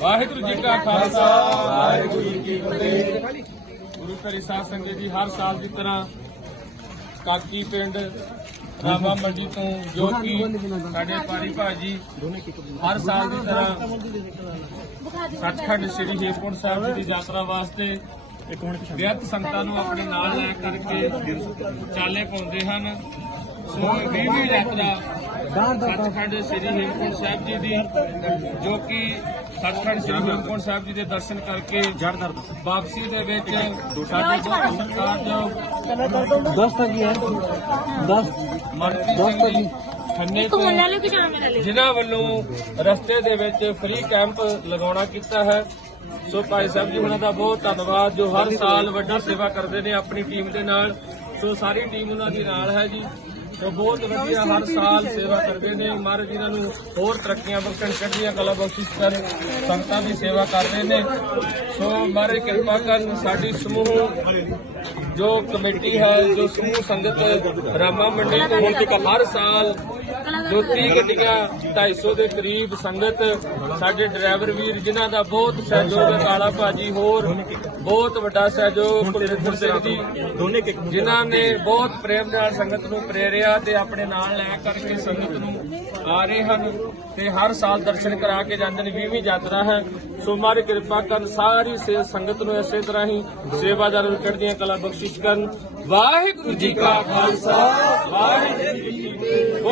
ਵਾਹਿਗੁਰੂ ਜੀ ਕਾ ਖਾਲਸਾ। ਵਾਹਿਗੁਰੂ ਜੀ ਕੀ ਫਤਿਹ। ਗੁਰੂ ਘਰੀ ਸਾਹਿਬ ਸੰਗਤ ਜੀ ਹਰ ਸਾਲ ਦੀ ਤਰ੍ਹਾਂ ਕਾਕੀ ਪਿੰਡ ਰਾਮਾ ਮੰਡੀ ਤੋਂ ਜੋ ਕਿ ਸਾਡੇ ਪਾਰੀ ਭਾਜੀ ਹਰ ਸਾਲ ਦੀ ਤਰ੍ਹਾਂ ਸੱਚਖੰਡ ਸ੍ਰੀ ਹੇਮਕੁੰਟ ਸਾਹਿਬ ਜੀ ਦੀ ਯਾਤਰਾ ਵਾਸਤੇ ਵਿਅਤ ਸੰਗਤਾਂ ਨੂੰ ਆਪਣੇ ਨਾਲ ਲੈ ਕਰਕੇ ਚਾਲੇ ਪਾਉਂਦੇ ਹਨ। ਸੋ ਇਹ ਵੀ ਯਾਤਰਾ ਸੱਚਖੰਡ ਸ੍ਰੀ ਹੇਮਕੁੰਟ ਸਾਹਿਬ ਜੀ ਦੀ ਜੋ ਕਿ ਸੱਚਖੰਡ ਸ੍ਰੀ ਹੇਮਕੁੰਟ ਸਾਹਿਬ ਜੀ ਦੇ ਦਰਸ਼ਨ ਕਰਕੇ ਵਾਪਸੀ ਦੇ ਵਿੱਚ ਸਾਡੇ ਦੋਸਤ ਹੈ? ਮਨਪ੍ਰੀਤ ਸਿੰਘ ਜੀ ਖੰਨੇ ਤੋਂ ਜਿਨ੍ਹਾਂ ਵੱਲੋਂ ਰਸਤੇ ਦੇ ਵਿੱਚ ਫ੍ਰੀ ਕੈਂਪ ਲਗਾਉਣਾ ਕੀਤਾ ਹੈ। ਸੋ ਭਾਈ ਸਾਹਿਬ ਜੀ ਉਹਨਾਂ ਦਾ ਬਹੁਤ ਧੰਨਵਾਦ ਜੋ ਹਰ ਸਾਲ ਵੱਡੀ ਸੇਵਾ ਕਰਦੇ ਨੇ ਆਪਣੀ ਟੀਮ ਦੇ ਨਾਲ। ਸੋ ਸਾਰੀ ਟੀਮ ਉਹਨਾਂ ਦੇ ਨਾਲ ਹੈ ਜੀ। ਸੋ ਬਹੁਤ ਵਧੀਆ ਹਰ ਸਾਲ ਸੇਵਾ ਕਰਦੇ ਨੇ। ਮਹਾਰਾਜ ਇਹਨਾਂ ਨੂੰ ਹੋਰ ਤਰੱਕੀਆਂ ਬਖਸ਼ਣ ਚੜ੍ਹਦੀਆਂ ਕਲਾ ਬਖਸ਼ਿਸ਼ ਕਰ ਸੰਗਤਾਂ ਦੀ ਸੇਵਾ ਕਰਦੇ ਨੇ। ਸੋ ਮਹਾਰਾਜ ਕਿਰਪਾ ਕਰਨ ਸਾਡੀ ਸਮੂਹ ਜੋ ਕਮੇਟੀ ਹੈ, ਜੋ ਸਮੂਹ ਸੰਗਤ ਰਾਮਾ ਮੰਡੀ ਤੋਂ ਹਰ ਸਾਲ ਜੋ 30 ਗੱਡੀਆਂ 250 ਦੇ ਕਰੀਬ ਸੰਗਤ, ਸਾਡੇ ਡਰਾਈਵਰ ਵੀਰ, ਜਿਨ੍ਹਾਂ ਦਾ ਬਹੁਤ ਸਹਿਯੋਗ ਹੈ, ਕਾਲਾ ਭਾਜੀ ਹੋਰ, ਬਹੁਤ ਵੱਡਾ ਸਹਿਯੋਗ, ਕੁਲਵਿੰਦਰ ਸਿੰਘ ਜੀ, ਜਿਨ੍ਹਾਂ ਨੇ ਬਹੁਤ ਪ੍ਰੇਮ ਨਾਲ ਸੰਗਤ ਨੂੰ ਪ੍ਰੇਰਿਆ ਤੇ ਆਪਣੇ ਨਾਲ ਲੈ ਕਰਕੇ ਸੰਗਤ ਨੂੰ ਆ ਰਹੇ ਹਨ ਤੇ ਹਰ ਸਾਲ ਦਰਸ਼ਨ ਕਰਾ ਕੇ ਜਾਂਦੇ ਨੇ 20ਵੀਂ ਯਾਤਰਾ ਹੈ। ਸੋ ਮਾਰੇ ਕਿਰਪਾ ਕਰਨ, ਸਾਰੀ ਸੇ- ਸੰਗਤ ਨੂੰ ਇਸੇ ਤਰ੍ਹਾਂ ਹੀ ਸੇਵਾਦਾਰ ਨੂੰ ਚੜ੍ਹਦੀਆਂ ਕਲਾ ਬਖਸ਼ਿਸ਼ ਕਰਨ। ਵਾਹਿਗੁਰੂ ਜੀ ਕਾ ਖਾਲਸਾ, ਵਾਹਿਗੁਰੂ ਜੀ ਕੀ ਫਤਿਹ।